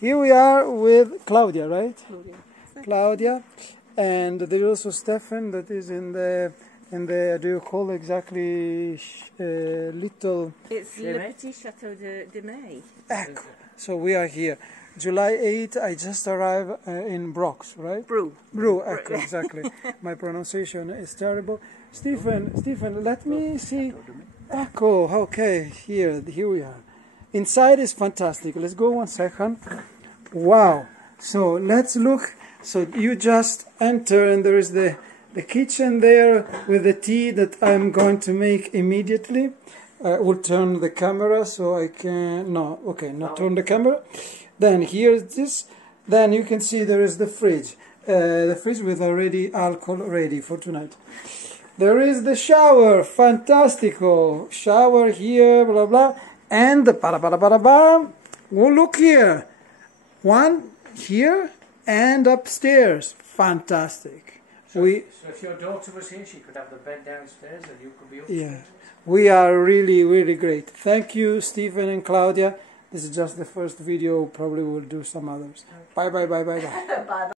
Here we are with Claudia, right? Claudia. Claudia, and there's also Stephen that is in the do you call exactly little? It's Le Petit Chateaux de Mae. Ecco. So we are here. July 8th, I just arrived in Brox, right? Brew. Ecco, exactly. My pronunciation is terrible. Stephen, let me see. Ecco, okay, here we are. Inside is fantastic. Let's go 1 second. Wow. So let's look. So you just enter and there is the kitchen there with the tea that I'm going to make immediately. We'll turn the camera so I can... No, okay, not turn the camera. Then here's this. Then you can see there is the fridge. The fridge with already alcohol ready for tonight. There is the shower. Fantastico. Shower here, blah, blah. And the oh, look here. One here and upstairs. Fantastic. So if your daughter was here, she could have the bed downstairs and you could be upstairs. Yeah. We are really, really great. Thank you, Stephen and Claudia. This is just the first video. Probably we'll do some others. Bye, bye, bye, bye, bye. Bye.